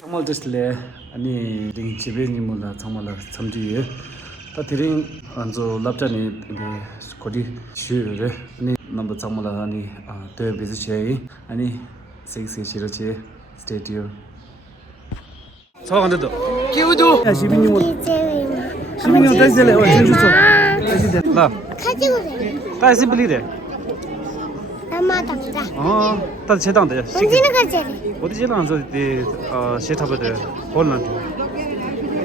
정말 됐을래. 아니 링 집에 님몰라 정말 참지에. 다들이 안저 랍자니 거기 쉬르래. 아니 넘버 정말 아니 더 비즈체이. 아니 섹시 싫어지 스테디오. 저한테도 기우도. 야 시빈님 시빈님 다시래. 진짜. 다시래. 나 가지고 그래. 다시 빌리래. 엄마 당자. 다 제당돼. 언제는 가지? 어디 지나는 저기 시타버데 홀란드.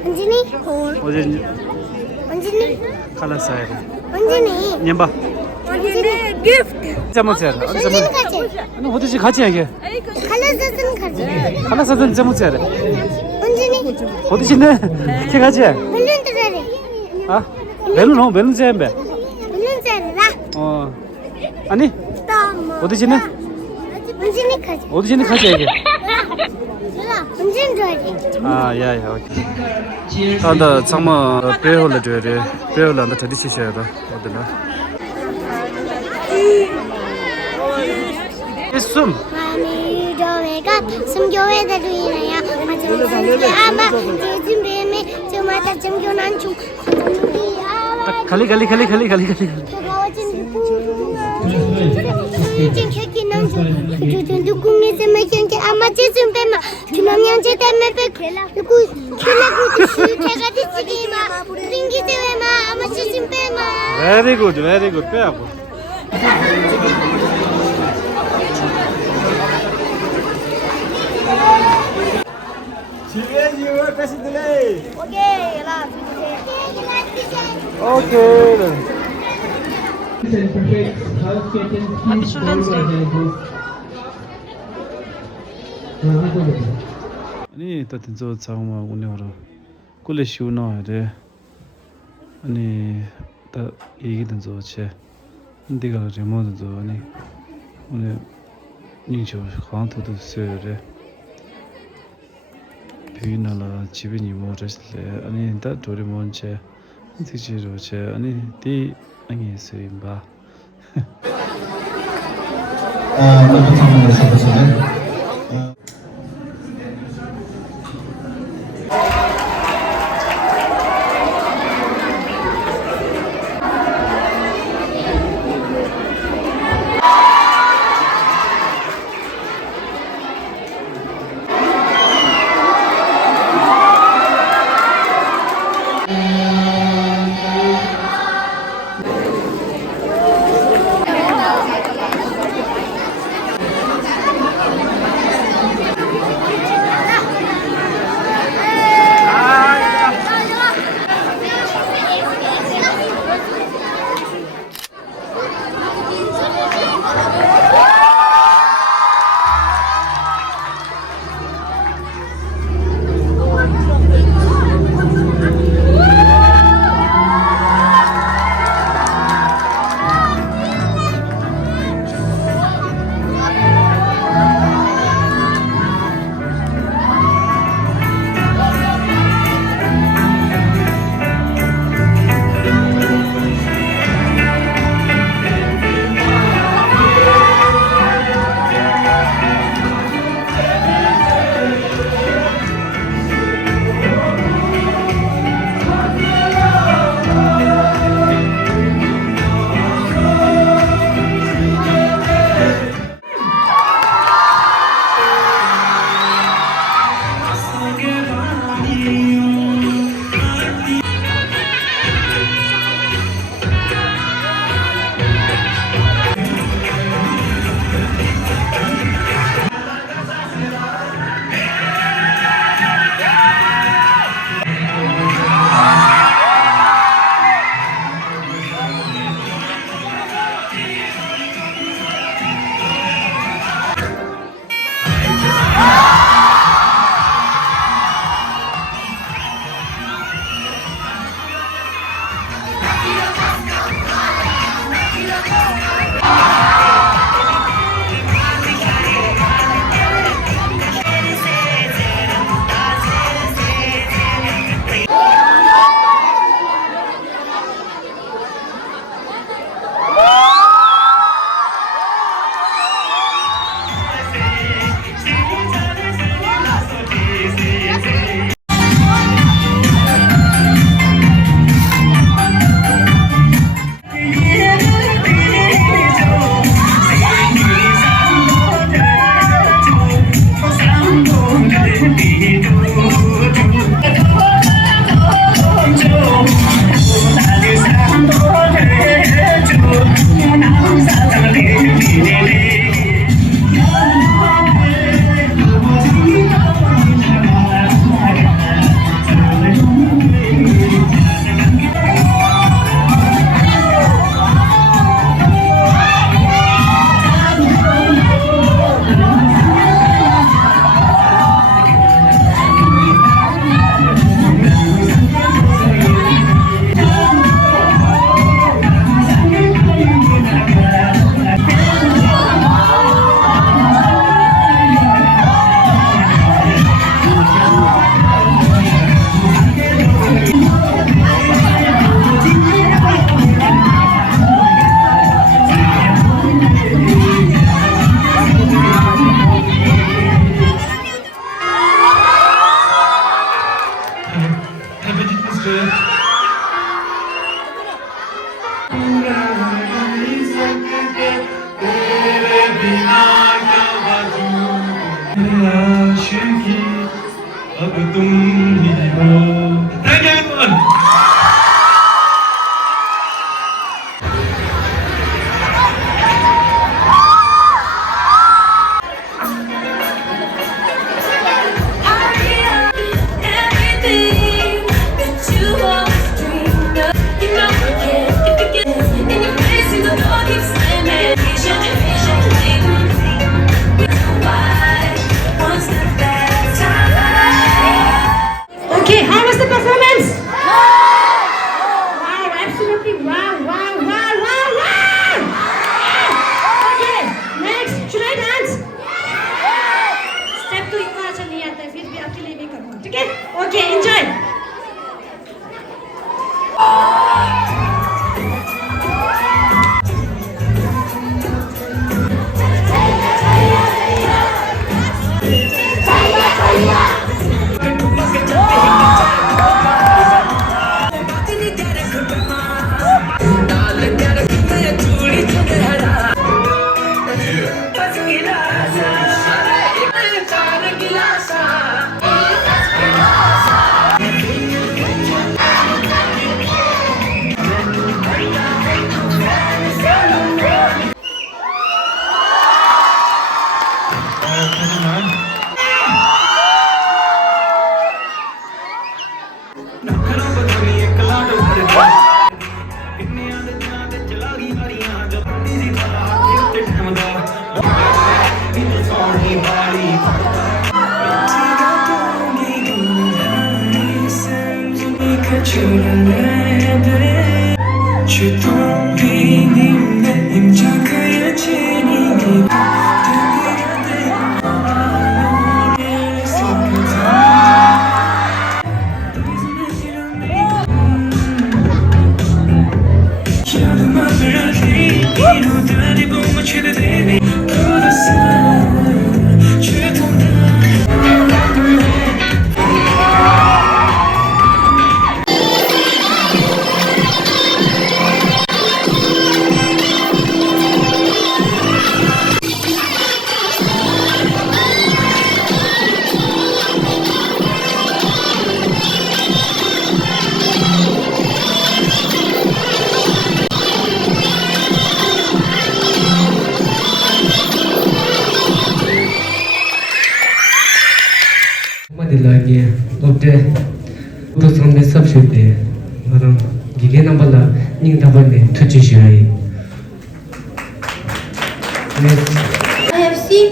언제니? 홀. 언제니? 칼라사이. 언제니? 냠바. 언제니? 기프트. 자모자. 언제는 가지? 아니 어디지 같이 얘기해. 칼라사는 가지. 칼라사든 자모자. 언제니? 어디지네? 걔 가지. 멜론 들어래. 아? 멜론 잼베. 멜론 들어라. 아니 어디지네? 언제니 가지? 어디지네 같이 얘기해. 언제는 좋아해? 야야 오케이. 다다 정말 배울래 줘야 배울란다 저기 시셔야다. 어디나? 숨. 마음이 유도회가 숨교회대로 인하여 마지막에 아마 요즘 뱀에 저마다 정교난 중 갈리 차가워진 푸른 켜기는 중 조준 누궁에서 매경게 아마 제좀 뱀아 주남양제 때문에 누구 킬레구도 수태가 되지기마 링기대회마 아마 제좀 뱀아 Very good 빼고. 지금 이거 패시들레이. 오케이 라 오케이. 아니 따뜻한 저 자마 오늘로 꿀레 쉬우나래. 아니 다 얘기든 저체 네가 레모드도 아니 오늘 니저 강토도 쓰래. 비나라 집이니 뭐랬을래. 아니 다 도리몬체 티지로체 아니 디 아니 쓰임바. 어떤 상황에서 보시나요? आशिकी अब तुम ही हो Thank you everyone Okay, how was the performance? Wow, absolutely wow, wow, wow, wow, wow! Okay, next, should I dance? Step 2 इतना अच्छा नहीं आता है, फिर भी आपके लिए भी करूँगा, ठीक है? Okay, enjoy. lagi opte to samne sab shute maram gige na bala ning da bane thuchi shai I have seen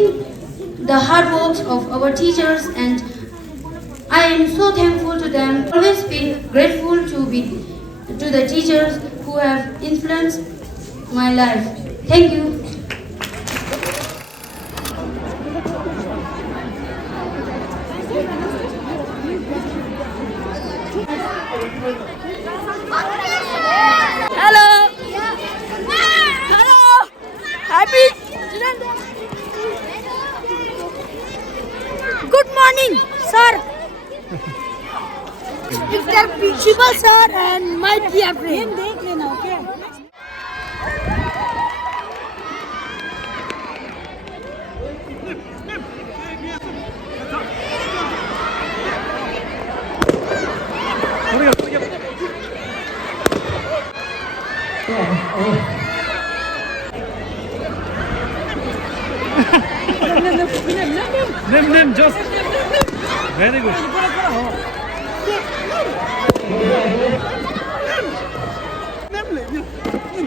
the hard works of our teachers and I am so thankful to them. Always feel grateful to the teachers who have influenced my life. Thank you. Hello. Hello. Happy. Good morning, sir. Mr. Principal sir and my dear friend. देख लेना, okay? Nem, just very good.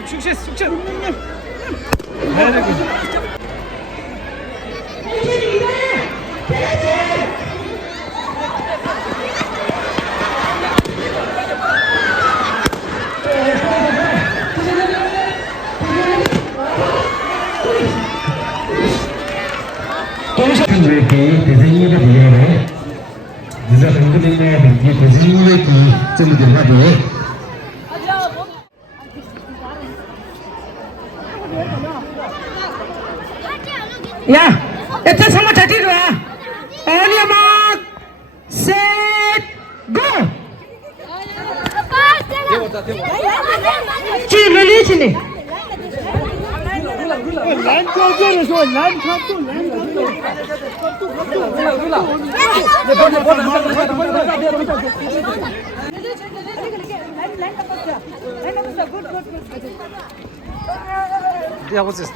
Success. Very good. Yeah, it's a summer chatty. On your mark, set, go. Chile. Yeah, what's this?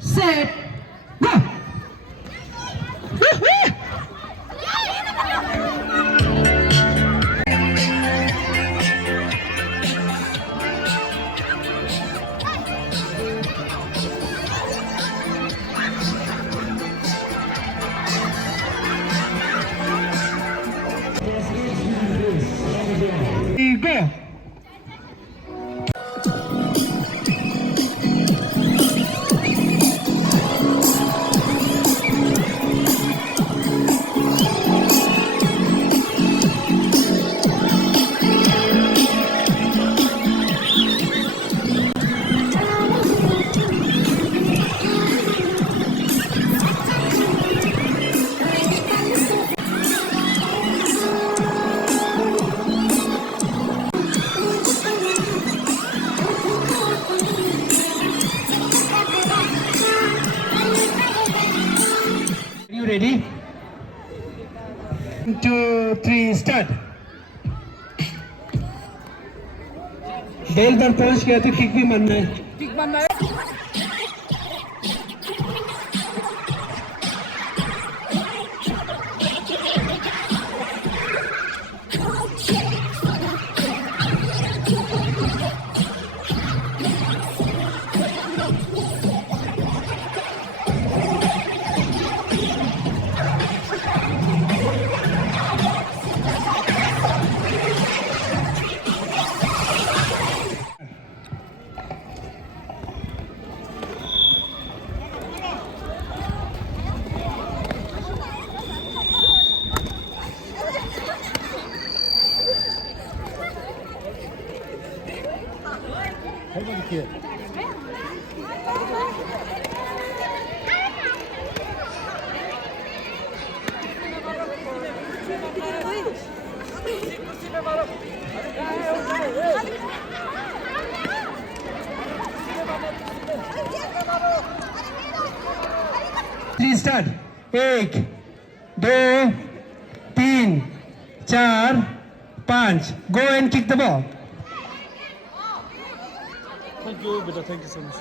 Set. Go. Go. Are you ready? 1, 2, 3, start. Bell पर पहुंच गया तो किक भी मारना है. Please start. 1, 2, 3, 4, 5. Go and kick the ball. Thank you, Beta. Thank you so much.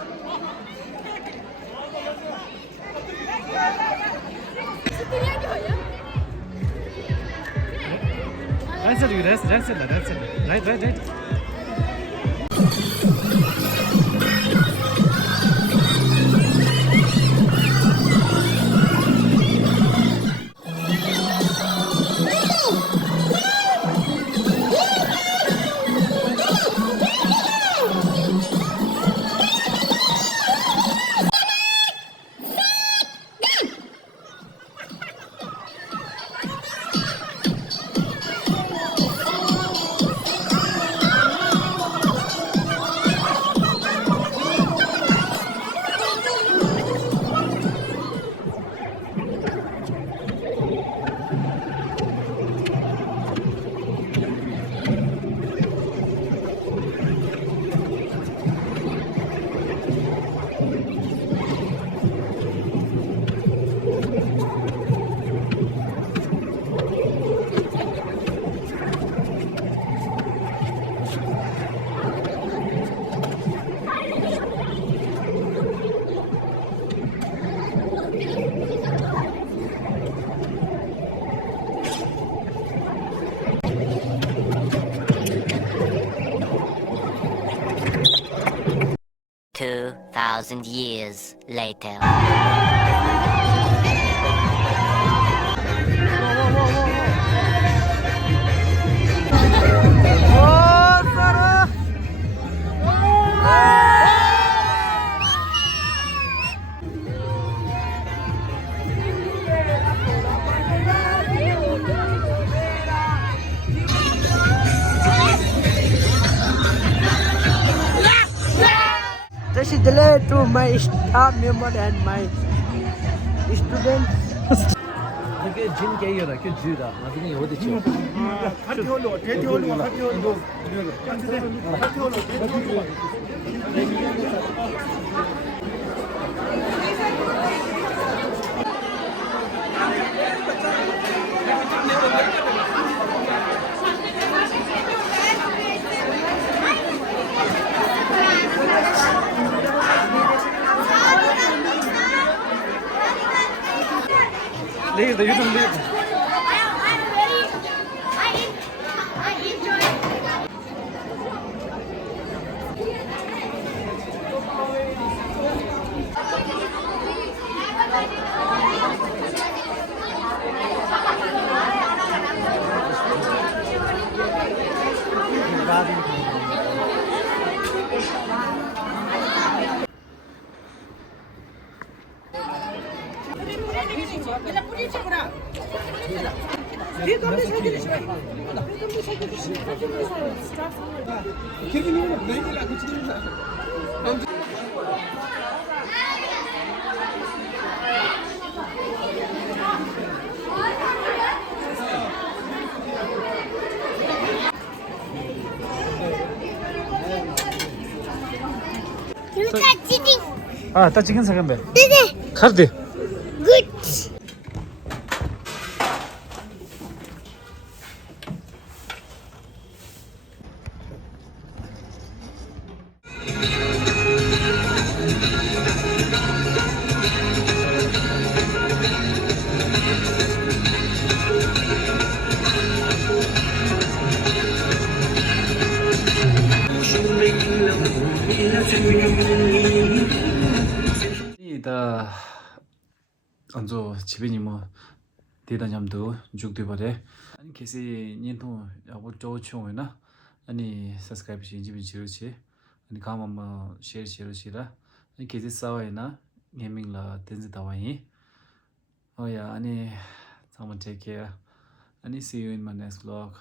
Right. 2,000 years later. This is delayed to my staff member and my students. 그게 진 게이라 그 주다 나중에 어디 쳐 레이더 유동 레이더 아, 다 찍은 사람 배. 네네. 카드. Good. 이다 안조 집에니 뭐 대단함도 죽대 버래 아니 계시 년도 야고 조초이나 아니 subscribe 신지비 지르치 아니 가마 share 지르치라 아니 계시 싸워이나 게밍라 덴지 다와이 어야 아니 someone take care and see you in my next vlog.